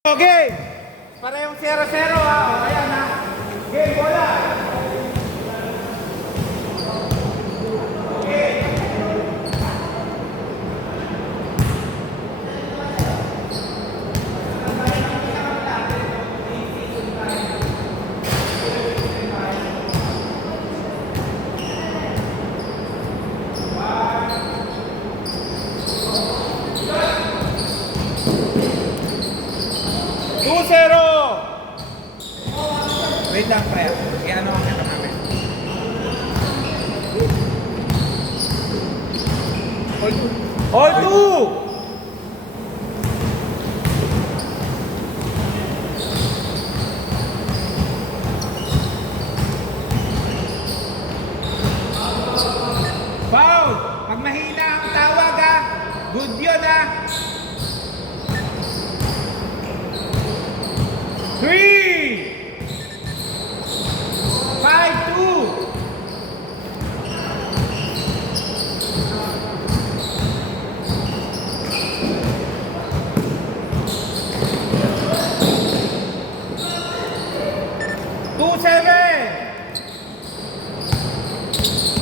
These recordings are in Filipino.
Okay! Parehong 0-0 ha. O, ayan ha. Game, bola! Okay! Wait lang, pre. I-ano ang kanta namin. All two! Foul! Pag mahina ang tawag ha, good yun ha. 3! 5-2!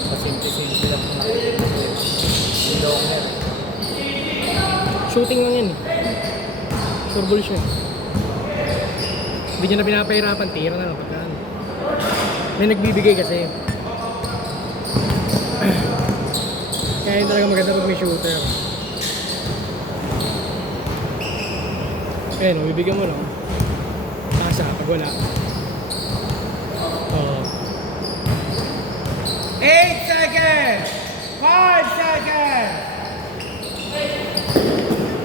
Pasimple-simple lang po natin. Longer. Shooting lang yan eh. Sure ball siya. Hindi niya na pinapahirapan. Tira na lang pagkaan. May nagbibigay kasi. Kaya yun talaga maganda pag may shooter. Ayan, bibigyan mo lang. Tasa, pag wala. Oo. 8 seconds! 5 seconds!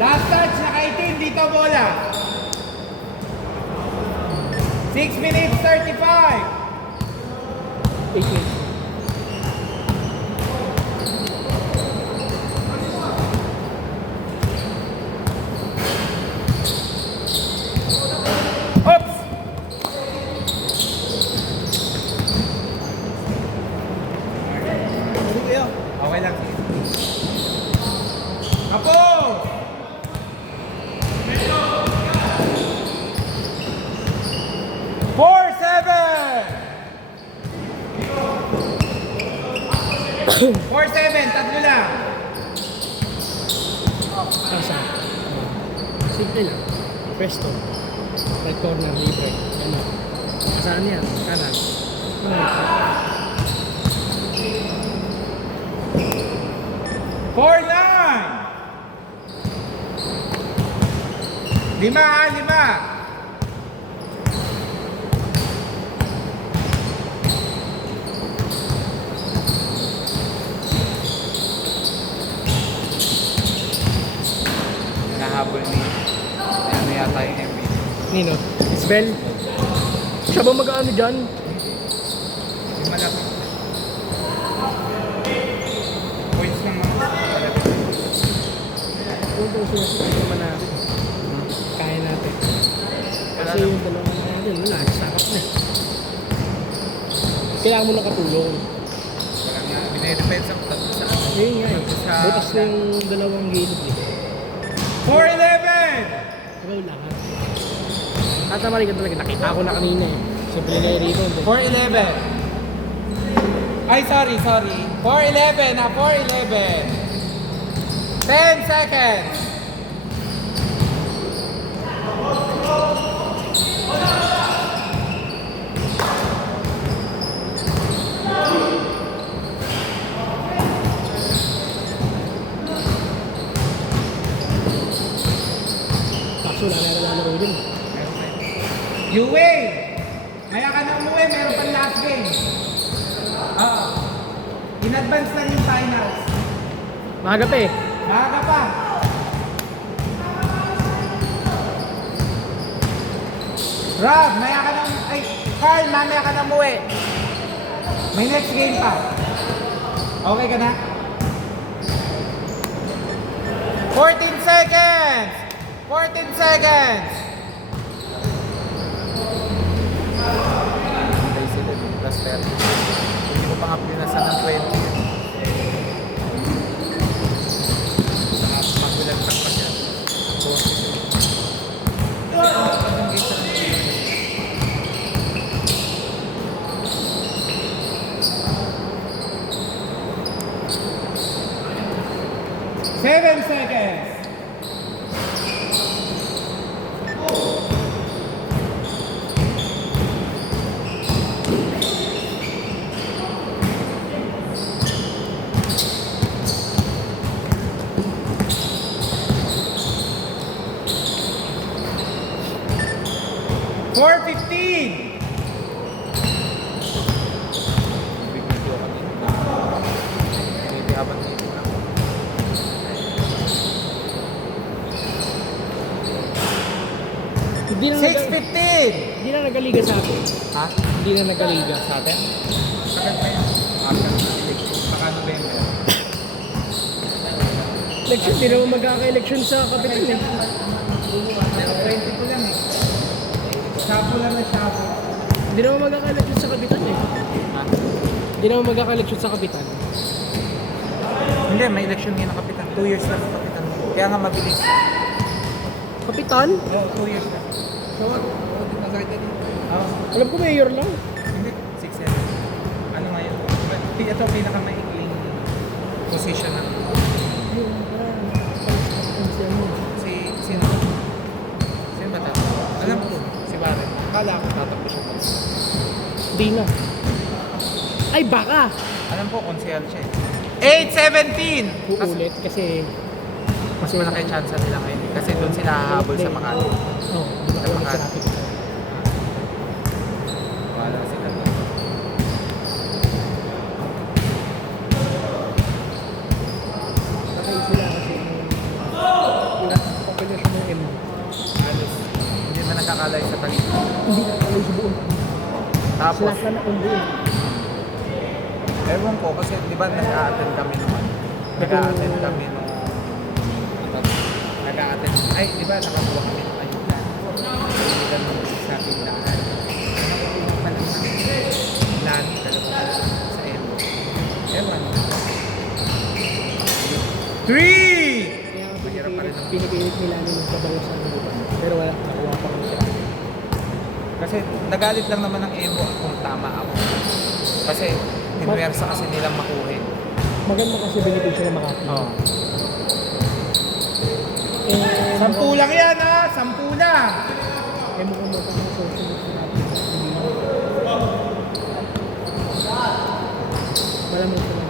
Last touch, naka-18 dito bola. 6 minutes 35. 8 minutes. Oops! Okay lang. Apo! 4-7, tatlo lang. Tasa. Simple lang. Presto. Right corner, libre. Ano? Saan yan? Kanan. Four, 9. 5 ha, 5. Nahabol ni ano yata yung MVP. Nino? Isbel? Siya ba mag-ano dyan? Yung malaki. Points lang mga. Huwag daw siya naman natin. Kaya natin. Kasi yung dalawang natin, wala. Sakap na eh. Kailangan mo ng katulong. Walang nga, binedefense ang tatlo sa ano. Yun nga eh. Butas na yung dalawang gilid eh. 4-11. Ikaw lahat. Tatamari ka talaga. Nakita ko na kanina eh. Simple na yung rebound eh. 4-11. Ay, sorry. 4-11 na, 4-11. 10 seconds. Kaso wala na lalaro din. Yue! Maya ka na umuwi, meron pang last game. Oo. In-advance lang yung finals. Maaga pa eh. Maaga pa. Rob, maya ka na, ay, Carl, mamaya ka na umuwi. May next game pa. Okay ka na? 14 seconds! 14 seconds! Hintay sila yung plus 30. Hindi ko pa nga pinasan ng 20. Magbilagtak pa siya. 40. 4:15. Big-video kami. Hindi habang dito lang. Hindi na, 6:15. hindi na nagaliga sa atin. Ha? Hindi na nagaliga sa atin. Agad pa yan. After ng election. Baka November. Election, hindi naman magkaka-election sa kapital eh. Pero 20 ko lang eh. Shapo lang na shapo. Hindi naman magkaka-election sa kapital eh. Ha? Hindi naman magkaka-election sa kapital. Hindi, may election ngayon ng kapitan. 2 years na sa kapitan. Kaya nga mabilis. Kapitan? Oo, 2 years na. So, di ba kahit yan? Oo. Alam ko mayor lang. Hindi, 6 years. Ano nga yun? Ito pinakamaikling position ng sino? Sino ba tatakbo? Alam ko, si Barret. Kala ko tatakbo siya. Hindi na. Ay, baka! Alam ko, konsehal siya eh. 8-17! Uulit kasi... Mas malaki chance nila ngayon eh. Kasi doon sila hahabol sa Makati. Oo, di ba ulit sa kapital. Wala sila doon. Bakit sila kasi yung populasyon ng M. Halos, hindi na nagkakalay sa talito. Hindi na kami sa buong. Tapos, Sila na ang buong. ewan ko, kasi di ba nag-a-attend kami naman? Nag-a-attend kami nung... Nag-a-attend... Ay, di ba nakakuha kami ng ayuda? Ayuda nung sa tindahan. Nakakuha pa lang ng lani talaga sa Emo. Ewan. 3! Kaya Mahirap pa rin ang- pinipilit nila ng kabalusan ng lupa. Pero wala, nakuha pa kami sila. Kasi nagalit lang naman ng Emo kung tama ako. Kasi pinwersa kasi nilang makuhin. Maganda kasi benepisyo ng Makati. Oo. Eh, 10 lang yan ha! 10 lang! eh mukhang mo kami sa susunod sa natin. Wala mo sila.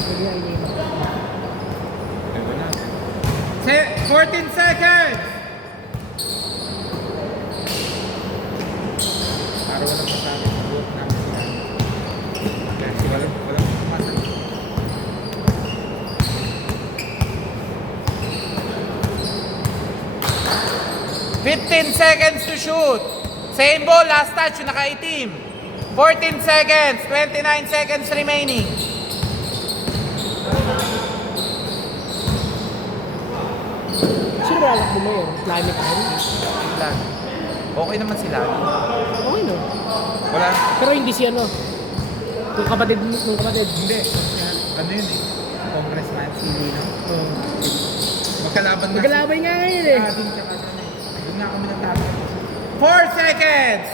Hindi ay hindi. Ewan na. 14 seconds! Para walang masabi. Buot namin sila. Kasi walang pumasan. 15 seconds to shoot. Same ball, last touch, yung naka-itim. 14 seconds, 29 seconds remaining. Sino ba alak mo yun? Climate time? Ilan? Okay naman sila. Okay no. Wala. Pero hindi si ano. Nung kapatid. Hindi. Ano yun eh? Congressman si Lino. Oh. Magkalaban nga. Naglalabay nga ngayon eh. Ating tsaka ano eh. Doon nga kami nagtatapos. 4 seconds.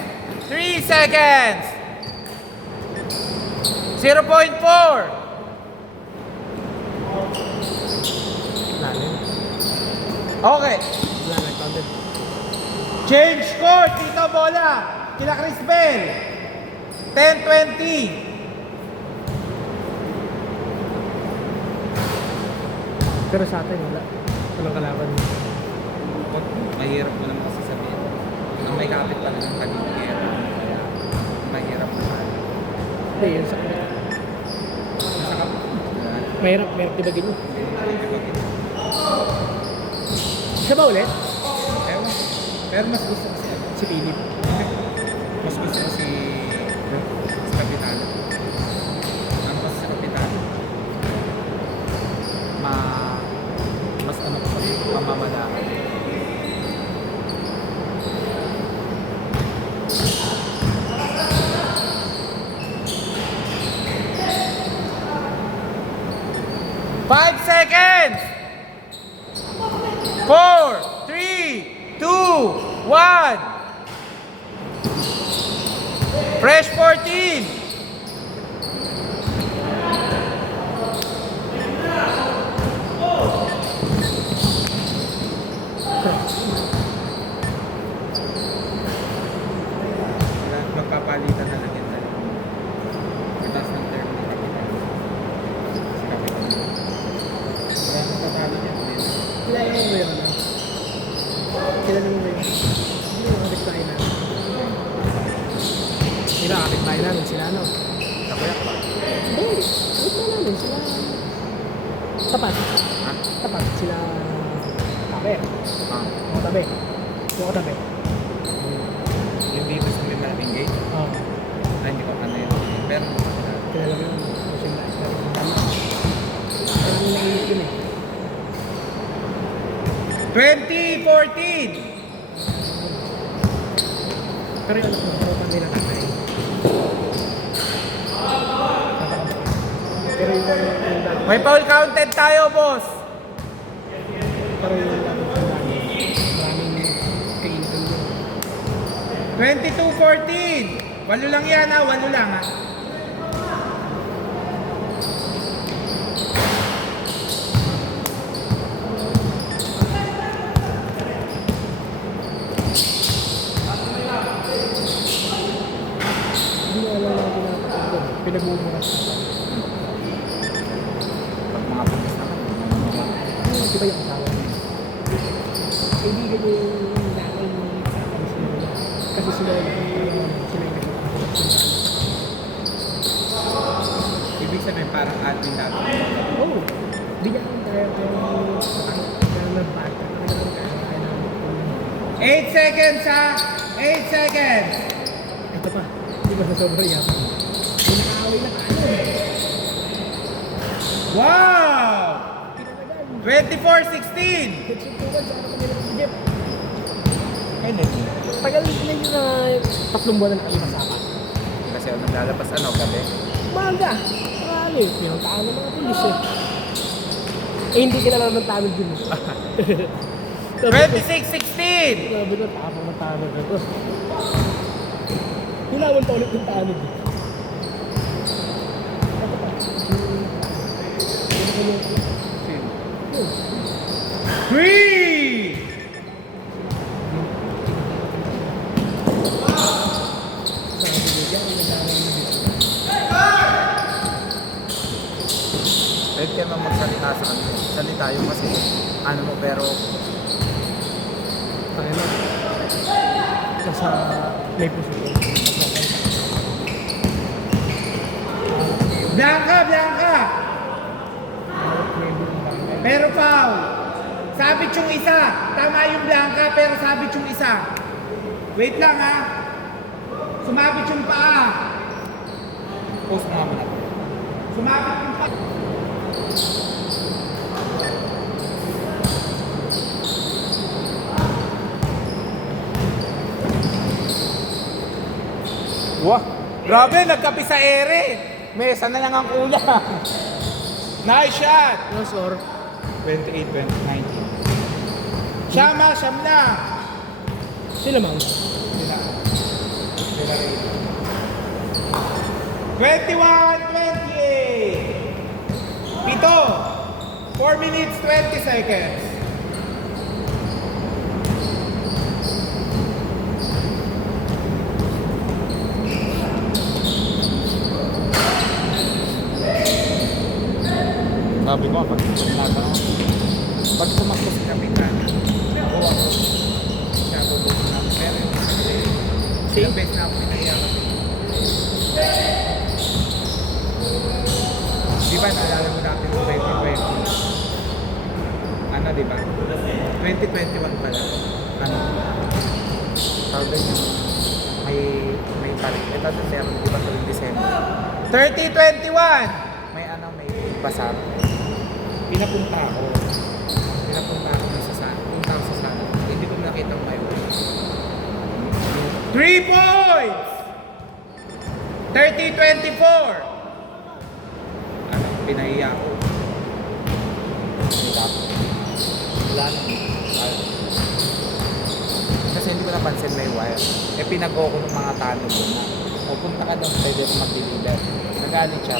3 seconds. 0.4. Okay. Wala na, counted. Change court! Dito bola! Kila Chris Bell! 10-20! Pero sa atin wala. Walang kalaban. Mahirap mo naman kasi sabihin. Nang may kapit pa ng kaligkir. Mahirap naman. Hindi, yun sa kapit. Nasa kapit. Mahirap tibagin mo. Diba? Siya ba ulit? Ewan. Pero mas gusto ko si ano. Si Philip. Mas gusto ko si Kapitan. Ano kasi si Kapitan? Mas ano ko sa pamamadaan. Five seconds! 4, 3, 2, 1. Fresh 14. Magpapalitan na lang yan tayo. Pagkas ng term ng kapitan. Si kapitan. Wala nang tatalo niya. Kailangan mo yun. Kailangan mo yun. Sila, kapitbahay namin, sila ano. Nakuyak ba? Hindi, kapitbahay namin, sila. Tapat. Ha? Tapat, sila. Tabi. Ah. Mga tabi. Yung katabi. Yung dito sa may malaking gate? Oo. Ay, hindi ko ano yun. Pero, Kilala mo yun. Kasi na, parang naiinit yun eh. 2014! Pero yung anak mo, tropa nila tatay. Pero yung dati, May foul counted tayo, boss! pero yung dati, maraming kainitan doon. 22-14! Walo lang yan ha, walo lang ha. Hindi mo alam na pinapatid doon. Pinag-uumuras na. pag mga pulis naman, Di ba yung asawa niya? Kaibigan niya yung nanay ni tatay si Lola. Kasi si Lola, sila yung nagpapakasal. ibig sabihin parang admin natin. Oo. Bigyan tayo ng nagbata. Kailangan kaya namin. 8 seconds ha! 8 seconds! Ito pa. Di ba sa sobrang yapang? May nakaaway na kaano. Wow! Pinagadan. 24-16! Nagsuntukan sa harap nila ng jeep. Ay, hindi. Tagal na yun na 3 buwan na nakalimasapan. Kasi ang naglalabas ano, gabi. Umaga. Marami. Pinuntaan ng mga pulis eh. Eh, hindi kilala ng tanod din. 26-16! Sabi na, tapang ng tanod na to. Hinawan pa ulit yung tanod eh. Ito pa. Yun. 3! Sabi ko dyan, ang nagdaraw na dito. Pwede ka naman magsalita sa kanila. Salita yung kasi ano mo pero Tayo na. Nasa may puso ko. Blanca, Blanca! Pero foul! Sabit yung isa! Tama yung Blanca, pero sabit yung isa. Wait lang ha! Sumabit yung paa! post mo naman ako. Sumabit yung paa! Wah! Grabe, nagkapi sa ere! Mesa na lang ang kuya! Nice shot! No, sir. 28-19. Siyam na! Sila ma'am. 21-28! Pito! 4 minutes 20 seconds. Sabi ko, pag tinatanong, pag sumakto si Kapitan, ako, siya bubuto na. Pero yung kasi, ilang beses na ako pinagyaman. Di ba, naalala mo natin yung 2020? Ano, di ba? 2021 pala. Ano? Tawag din yung may palit. Ito sa di ba tuwing December? 30-21! May ano, may pasar. Pinapunta ako na sa sana. Punta ako sa sana. Hindi ko nakita ang may 3 points! 30-24! ano, pinahiya ko. Diba? Wala na. Kasi hindi ko napansin may wire. Eh pinago ko ng mga tanong ko na. O punta ka daw, pwede ko mag-deliver. Nagalit siya,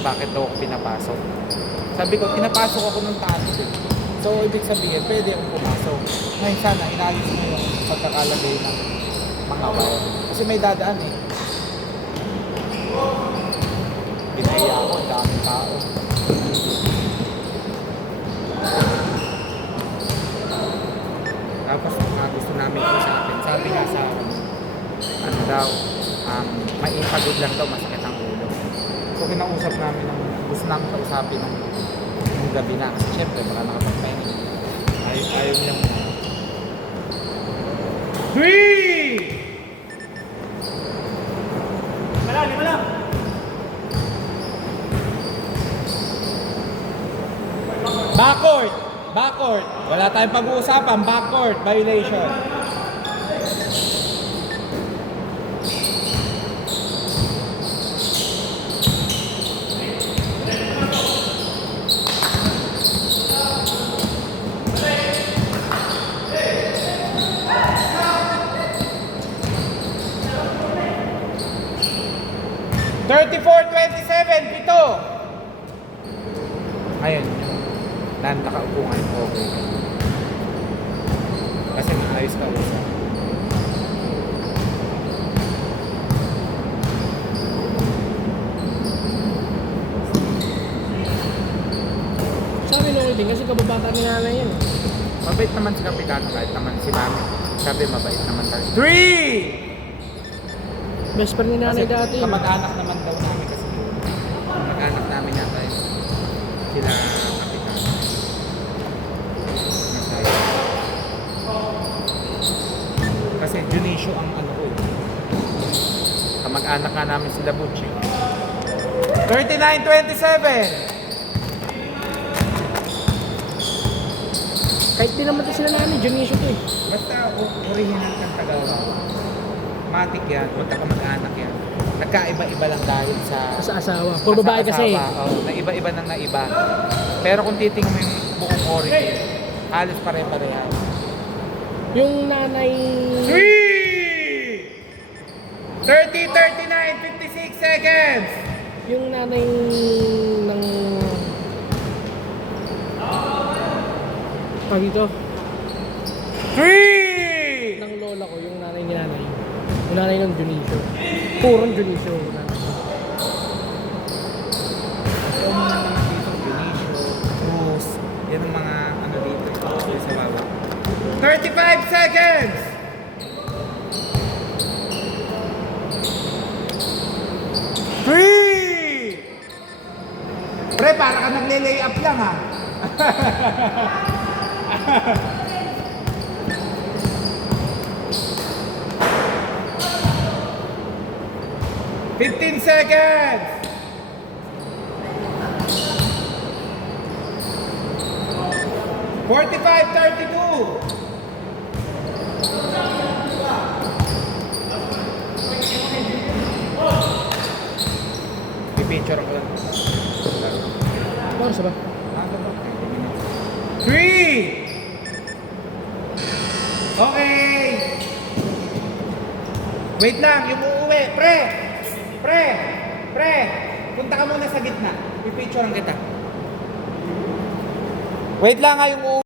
bakit daw ako pinapasok? Sabi ko, pinapasok ako ng tanong eh. So, ibig sabihin, pwede akong pumasok. Ngayon sana, inalis mo yung pagkakalagay ng mga wire. Kasi may dadaan eh. Pinahiya ako, daming tao. Tapos gusto namin ko sa akin. Sabi nga sa akin, ano daw, maipagod lang daw, masakit ang ulo. So kinausap namin, gusto namin kausapin ng gabi na. Kasi syempre, baka nakapagpahinga. Ayaw niyang 3! Lima lang. Backcourt! Backcourt! Wala tayong pag-uusapan. Backcourt violation. Pito. ayun, yung nakaupo ngayon, okay. Kasi maayos ka usap. Sabi na din kasi kababata ni nanay yan. Mabait naman si Kapitano, kahit naman si Mami. Sabi mabait naman tayo. 3! Best friend ni nanay Kasi dati. kamag-anak naman daw namin kasi. Kamag-anak namin yata yun. Sila Kapitano. Masaya. Kasi Junisho ang ano ko. Kamag-anak nga namin sila Butch. 39-27. Kahit di naman to sila nanay, Junisho to eh. Basta original kang Tagawa. Matik yan, punta ka mag-anak yan. Nagkaiba-iba lang dahil sa Sa asawa. Puro babae kasi. Oh, na iba-iba nang naiba. Pero kung titingnan mo yung buong origin, halos pare-pareha. Yung nanay... 3! 30-39, 56 seconds. Yung nanay ng... Tawag dito? 3! Ng lola ko, yung nanay ni nanay. Yung nanay ng Junisho. Purong Junisho. So, mga naman dito, Junisho, Cruz, yan ang mga ano dito, sa baba. 35 seconds. 3! Pre, para ka nagle-lay up lang ha. Fifteen seconds. 45-32. Pipicture ako lang. Ano sa ba? Ano ba? 3! Okay! Wait lang, yung uuwi. Pre! Pre! Pre! Punta ka muna sa gitna. Pipicturean kita. Wait lang ha, yung uuwi.